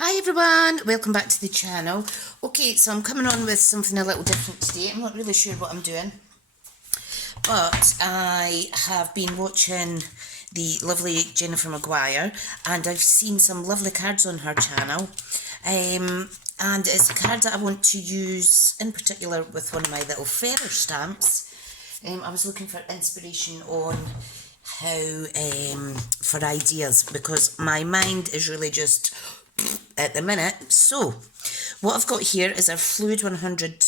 Hi everyone, welcome back to the channel. Okay, so I'm coming on with something a little different today. I'm not really sure what I'm doing, but I have been watching the lovely Jennifer Maguire and I've seen some lovely cards on her channel. And it's a card that I want to use in particular with one of my little feather stamps. I was looking for inspiration on how, for ideas, because my mind is really just at the minute. So what I've got here is a Fluid 100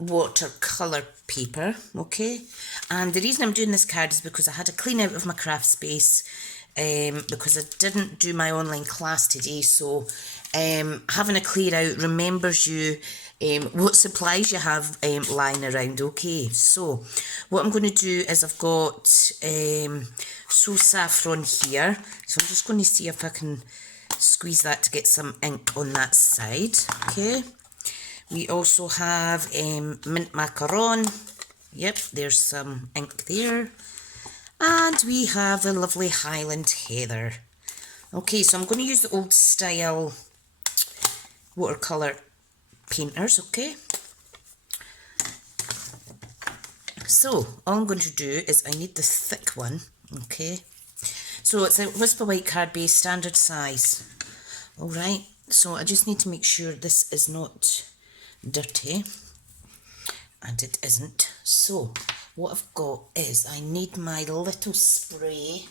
watercolour paper, okay, and the reason I'm doing this card is because I had a clean out of my craft space because I didn't do my online class today, so having a clear out remembers you what supplies you have lying around. Okay, so what I'm going to do is I've got So Saffron here, so I'm just going to see if I can squeeze that to get some ink on that side. Okay, we also have Mint Macaron. Yep, there's some ink there. And we have the lovely Highland Heather. Okay, so I'm going to use the old style watercolour painters, okay? So, all I'm going to do is I need the thick one, okay? So it's a Whisper White card base, standard size. Alright, so I just need to make sure this is not dirty. And it isn't. So, what I've got is I need my little spray.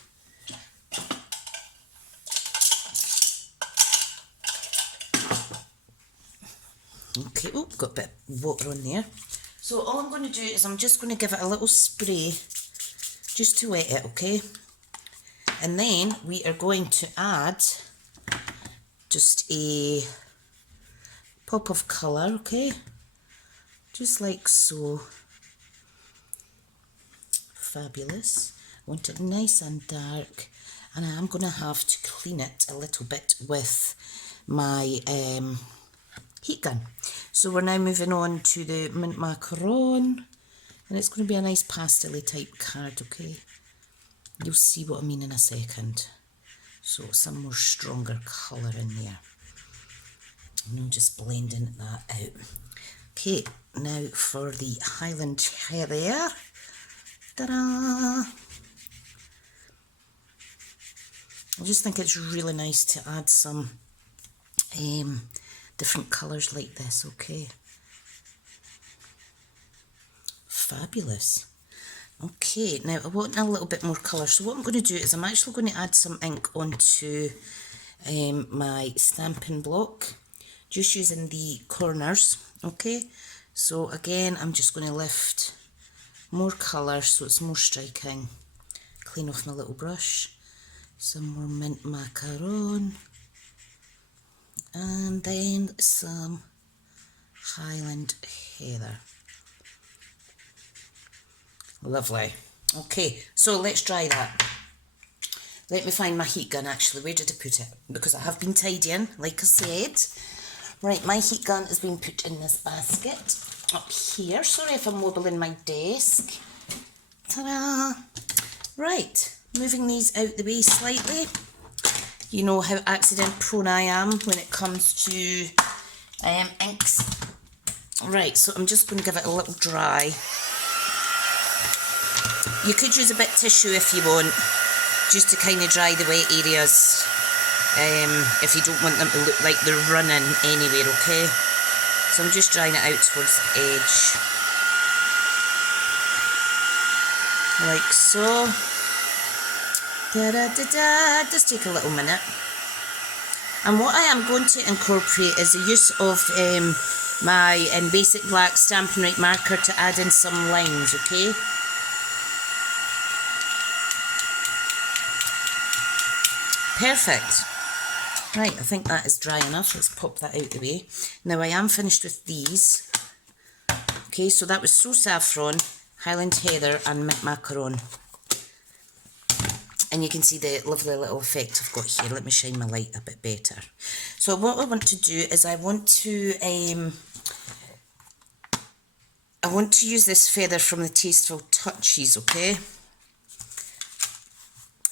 Okay, oh, got a bit of water on there. So all I'm going to do is I'm just going to give it a little spray just to wet it, okay? And then we are going to add just a pop of colour, okay? Just like so. Fabulous. I want it nice and dark, and I'm going to have to clean it a little bit with my heat gun. So we're now moving on to the Mint Macaron, and it's going to be a nice pastel-y type card, okay? You'll see what I mean in a second. So some more stronger colour in there. And I'm just blending that out. Okay, now for the Highland Heather. Ta-da! I just think it's really nice to add some different colours like this, okay? Fabulous. Okay, now I want a little bit more colour, so what I'm going to do is I'm actually going to add some ink onto my stamping block, just using the corners, okay? So again, I'm just going to lift more colour so it's more striking. Clean off my little brush. Some more Mint Macaron. And then some Highland Heather. Lovely. Okay, so let's dry that. Let me find my heat gun actually. Where did I put it? Because I have been tidying, like I said. Right, my heat gun has been put in this basket up here. Sorry if I'm wobbling my desk. Ta-da! Right, moving these out the way slightly. You know how accident prone I am when it comes to inks. Right, so I'm just going to give it a little dry. You could use a bit of tissue if you want, just to kind of dry the wet areas, if you don't want them to look like they're running anywhere, okay? So I'm just drying it out towards the edge. Like so. Da-da-da-da. Just take a little minute. And what I am going to incorporate is the use of my basic black Stampin' Up marker to add in some lines, okay? Perfect. Right, I think that is dry enough. Let's pop that out the way. Now I am finished with these. Okay, so that was So Saffron, Highland Heather and Mint Macaron. And you can see the lovely little effect I've got here. Let me shine my light a bit better. So what I want to do is I want to use this feather from the Tasteful Touches, okay?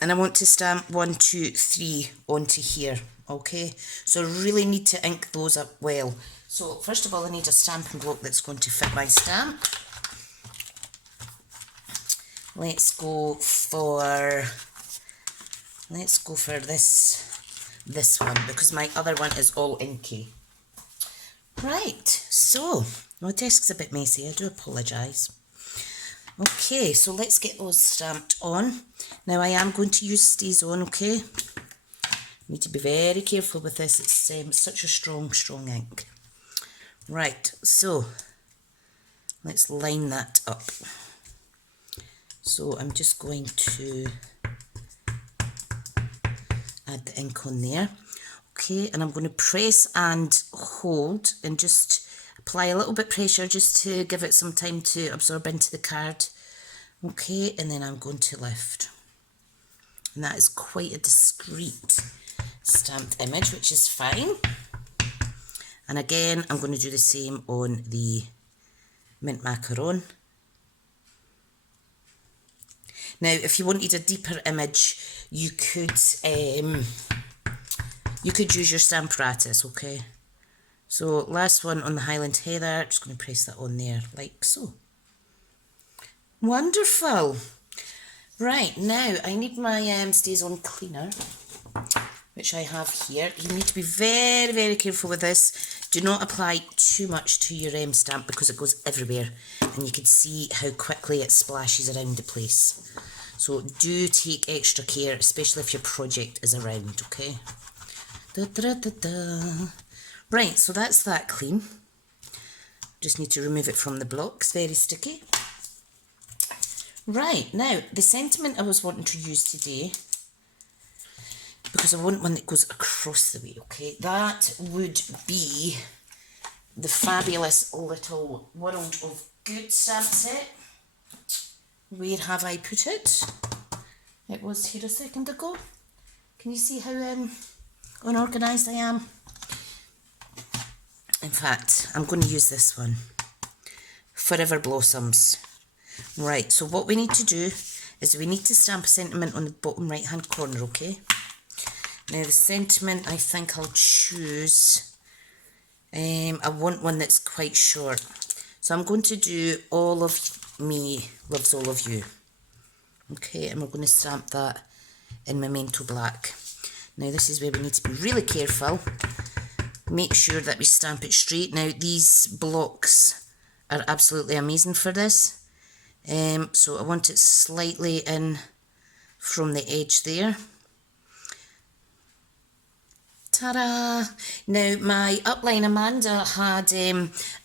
and I want to stamp 1, 2, 3 onto here, okay? So I really need to ink those up well. So first of all, I need a stamping block that's going to fit my stamp. Let's go for this one, because my other one is all inky. Right, so my desk's a bit messy, I do apologise. Okay, so let's get those stamped on. Now I am going to use Stays On, okay? Need to be very careful with this, it's such a strong ink. Right, so let's line that up. So I'm just going to add the ink on there. Okay, and I'm going to press and hold and just apply a little bit of pressure just to give it some time to absorb into the card. Okay, and then I'm going to lift. And that is quite a discreet stamped image, which is fine. And again, I'm going to do the same on the mint macaron. Now, if you wanted a deeper image, you could use your Stamparatus, okay? So last one on the Highland Heather, just going to press that on there like so. Wonderful. Right, now I need my Stays On cleaner, which I have here. You need to be very, very careful with this. Do not apply too much to your stamp because it goes everywhere and you can see how quickly it splashes around the place. So do take extra care, especially if your project is around, okay? Da, da, da, da. Right, so that's that clean. Just need to remove it from the blocks, very sticky. Right, now the sentiment I was wanting to use today, because I want one that goes across the way, okay? That would be the fabulous little World of Good stamp set. Where have I put it? It was here a second ago. Can you see how unorganised I am? In fact, I'm going to use this one. Forever Blossoms. Right, so what we need to do is we need to stamp a sentiment on the bottom right hand corner, okay? Now the sentiment, I think I'll choose, I want one that's quite short. So I'm going to do All of Me Loves All of You. Okay, and we're going to stamp that in Memento Black. Now this is where we need to be really careful. Make sure that we stamp it straight. Now these blocks are absolutely amazing for this. So I want it slightly in from the edge there. Ta-da! Now my upline Amanda had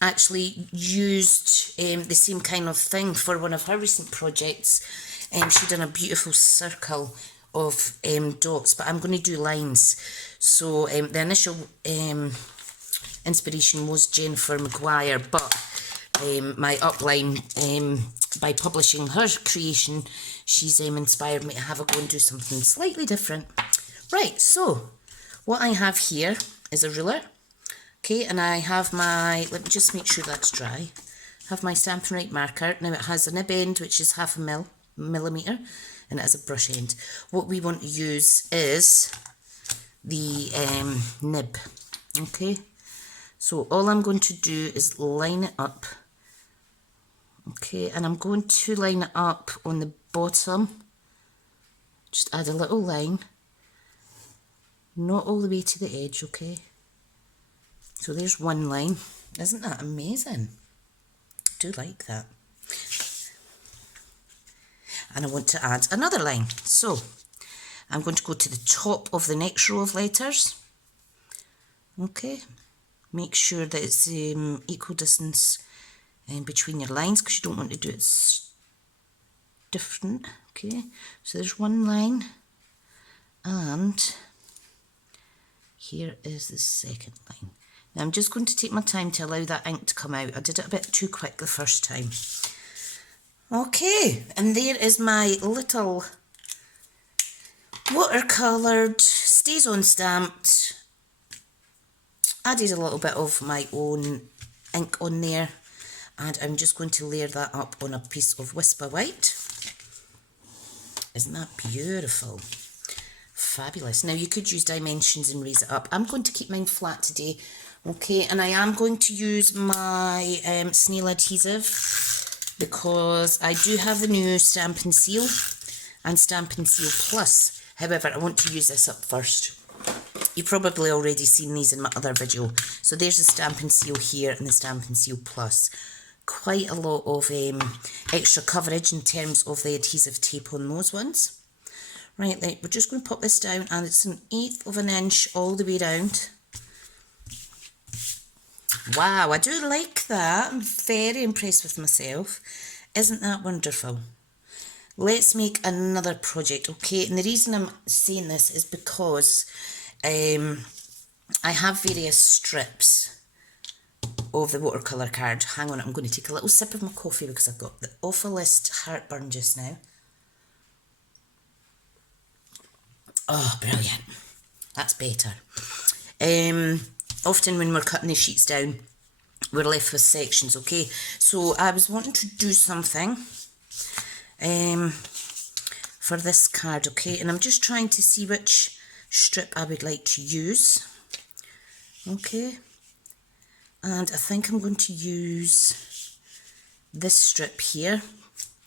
actually used the same kind of thing for one of her recent projects. She'd done a beautiful circle of dots, but I'm going to do lines. So the initial inspiration was Jennifer Maguire, but my upline, by publishing her creation, she's inspired me to have a go and do something slightly different. Right, so what I have here is a ruler, okay, and I have my, let me just make sure that's dry, I have my Stampin' Right marker. Now it has a nib end which is 0.5 millimetre and it has a brush end. What we want to use is the nib, okay, so all I'm going to do is line it up, okay, and I'm going to line it up on the bottom, just add a little line. Not all the way to the edge, okay? So there's one line. Isn't that amazing? I do like that. And I want to add another line. So I'm going to go to the top of the next row of letters. Okay. Make sure that it's equal distance between your lines because you don't want to do it different. Okay. So there's one line and here is the second line. Now I'm just going to take my time to allow that ink to come out. I did it a bit too quick the first time. Okay, and there is my little watercoloured, Stays On stamped. Added a little bit of my own ink on there, and I'm just going to layer that up on a piece of Whisper White. Isn't that beautiful? Fabulous. Now you could use dimensions and raise it up. I'm going to keep mine flat today, okay, and I am going to use my snail adhesive because I do have the new Stampin' Seal and Stampin' Seal Plus. However, I want to use this up first. You've probably already seen these in my other video. So there's the Stampin' Seal here and the Stampin' Seal Plus. Quite a lot of extra coverage in terms of the adhesive tape on those ones. Right, then we're just going to pop this down, and it's 1/8 of an inch all the way around. Wow, I do like that. I'm very impressed with myself. Isn't that wonderful? Let's make another project, okay? And the reason I'm saying this is because I have various strips of the watercolour card. Hang on, I'm going to take a little sip of my coffee because I've got the awfulest heartburn just now. Oh, brilliant. That's better. Often when we're cutting the sheets down, we're left with sections, okay? So I was wanting to do something for this card, okay? And I'm just trying to see which strip I would like to use, okay? And I think I'm going to use this strip here,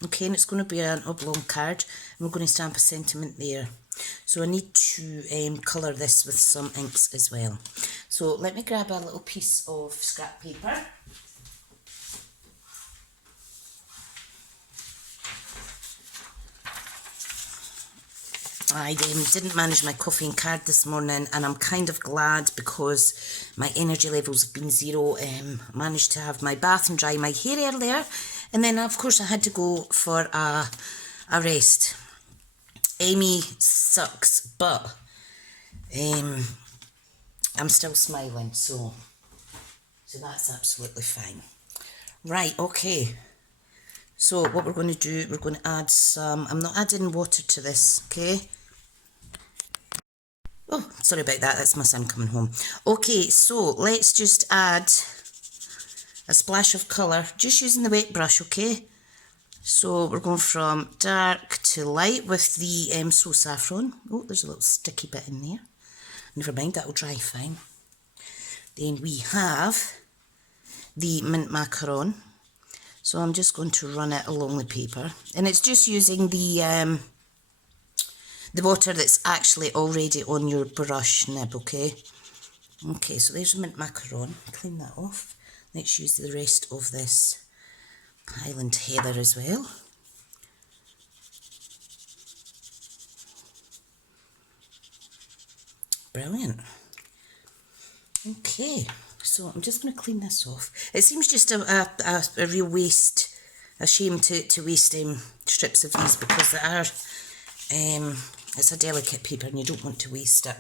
okay? And it's going to be an oblong card, and we're going to stamp a sentiment there. So I need to colour this with some inks as well. So let me grab a little piece of scrap paper. I didn't manage my coffee and card this morning, and I'm kind of glad because my energy levels have been zero. I managed to have my bath and dry my hair earlier, and then of course I had to go for a rest. Amy sucks, but I'm still smiling, so that's absolutely fine. Right, okay. So what we're going to do, we're going to add some, I'm not adding water to this, okay? Oh, sorry about that, that's my son coming home. Okay, so let's just add a splash of colour, just using the wet brush, okay? So we're going from dark to light with the So Saffron. Oh, there's a little sticky bit in there. Never mind, that'll dry fine. Then we have the Mint Macaron. So I'm just going to run it along the paper. And it's just using the water that's actually already on your brush nib, okay? Okay, so there's the Mint Macaron. Clean that off. Let's use the rest of this Highland Heather as well. Brilliant. Okay, so I'm just going to clean this off. It seems just a real waste, a shame to waste strips of these because they are, it's a delicate paper and you don't want to waste it.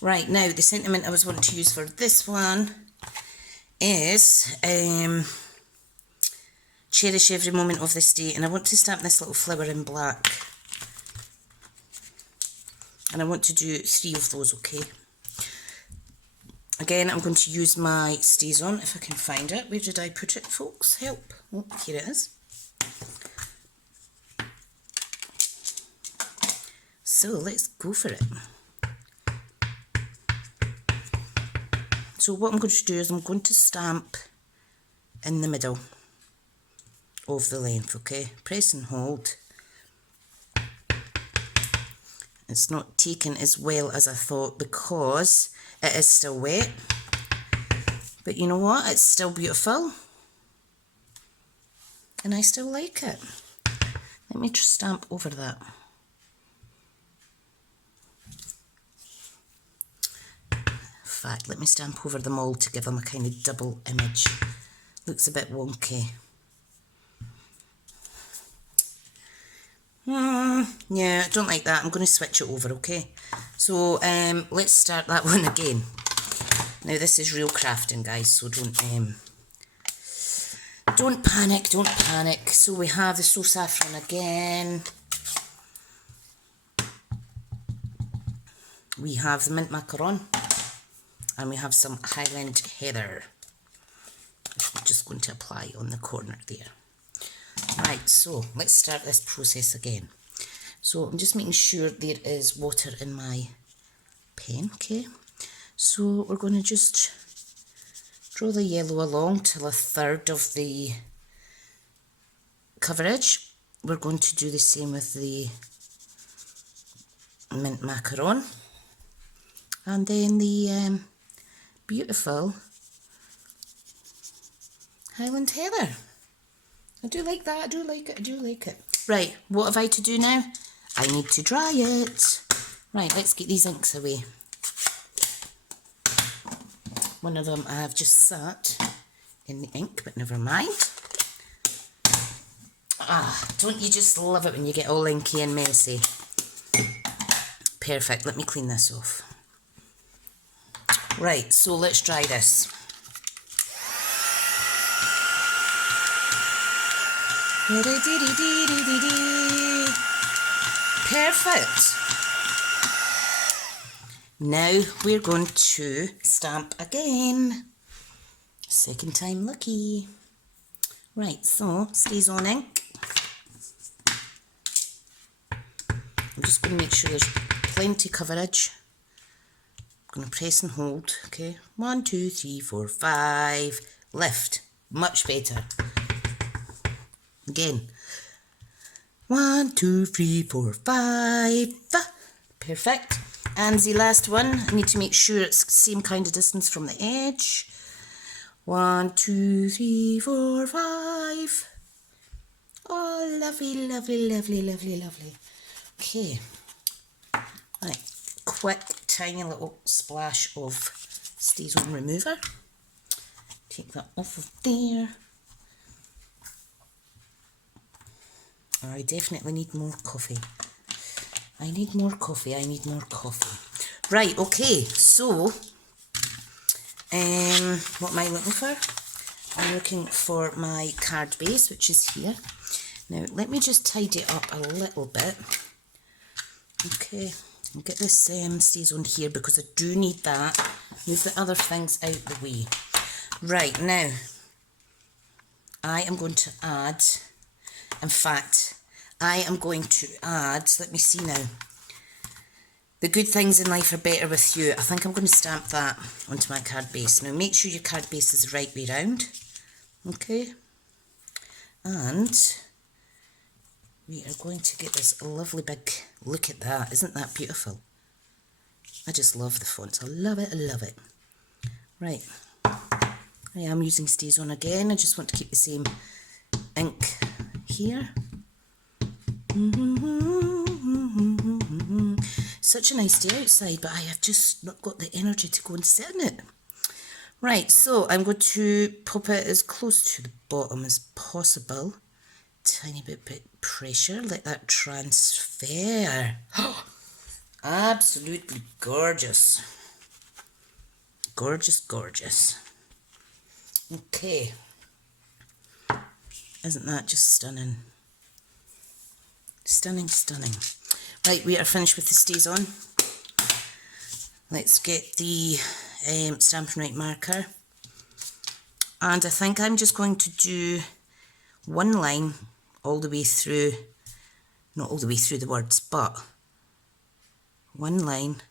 Right, now the sentiment I was wanting to use for this one is cherish every moment of this day, and I want to stamp this little flower in black, and I want to do 3 of those, okay? Again, I'm going to use my StazOn if I can find it. Where did I put it, folks? Help. Oh, here it is. So let's go for it. So what I'm going to do is I'm going to stamp in the middle of the length, okay? Press and hold. It's not taken as well as I thought because it is still wet. But you know what? It's still beautiful. And I still like it. Let me just stamp over that. In fact, let me stamp over them all to give them a kind of double image. Looks a bit wonky. Yeah, I don't like that. I'm going to switch it over, okay? So let's start that one again. Now this is real crafting, guys, so don't panic, don't panic. So we have the So Saffron again. We have the Mint Macaron. And we have some Highland Heather, which we're just going to apply on the corner there. Right, so let's start this process again. So I'm just making sure there is water in my pen, okay? So we're going to just draw the yellow along till a third of the coverage. We're going to do the same with the mint macaron. And then the beautiful Highland Heather. I do like that, I do like it, I do like it. Right, what have I to do now? I need to dry it. Right, let's get these inks away. One of them I have just sat in the ink, but never mind. Ah, don't you just love it when you get all inky and messy? Perfect, let me clean this off. Right, so let's dry this. Perfect. Now we're going to stamp again. Second time lucky. Right, so stays on ink. I'm just going to make sure there's plenty coverage. I'm going to press and hold. Okay, 1, 2, 3, 4, 5. Lift. Much better. Again. 1, 2, 3, 4, 5. Perfect. And the last one, I need to make sure it's the same kind of distance from the edge. 1, 2, 3, 4, 5. Oh, lovely, lovely, lovely, lovely, lovely. Okay. Right. Quick, tiny little splash of Stays On Remover. Take that off of there. I definitely need more coffee. I need more coffee, I need more coffee. Right, okay, so, what am I looking for? I'm looking for my card base, which is here. Now, let me just tidy it up a little bit. Okay, I'll get this Stays On here because I do need that. Move the other things out the way. Right, now, I am going to add, in fact, I am going to add, let me see now, the good things in life are better with you. I think I'm going to stamp that onto my card base. Now make sure your card base is the right way round. Okay. And we are going to get this lovely big, look at that, isn't that beautiful? I just love the fonts, I love it, I love it. Right, I am using Stays On again, I just want to keep the same ink here. Such a nice day outside, but I have just not got the energy to go and sit in it. Right, so I'm going to pop it as close to the bottom as possible. Tiny bit pressure, let that transfer. Absolutely gorgeous. Gorgeous, gorgeous. Okay. Isn't that just stunning? Stunning, stunning. Right, we are finished with the Stays On. Let's get the Stampin' Right marker. And I think I'm just going to do one line all the way through, not all the way through the words, but one line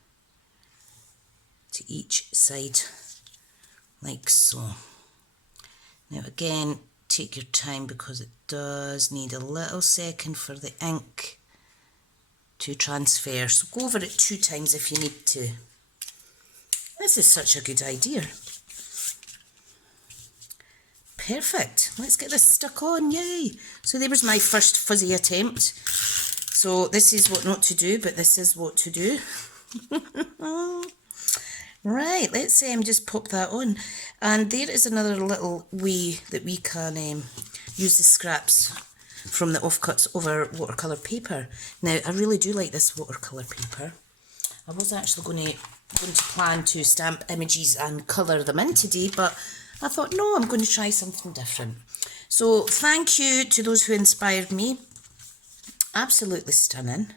to each side, like so. Now again, take your time because it does need a little second for the ink to transfer. So go over it 2 times if you need to. This is such a good idea. Perfect. Let's get this stuck on. Yay. So there was my first fuzzy attempt. So this is what not to do, but this is what to do. Right, let's just pop that on. And there is another little way that we can use the scraps from the offcuts over watercolour paper. Now, I really do like this watercolour paper. I was actually going to plan to stamp images and colour them in today, but I thought, no, I'm going to try something different. So, thank you to those who inspired me. Absolutely stunning.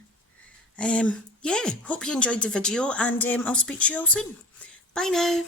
Yeah, hope you enjoyed the video, and I'll speak to you all soon. Bye now.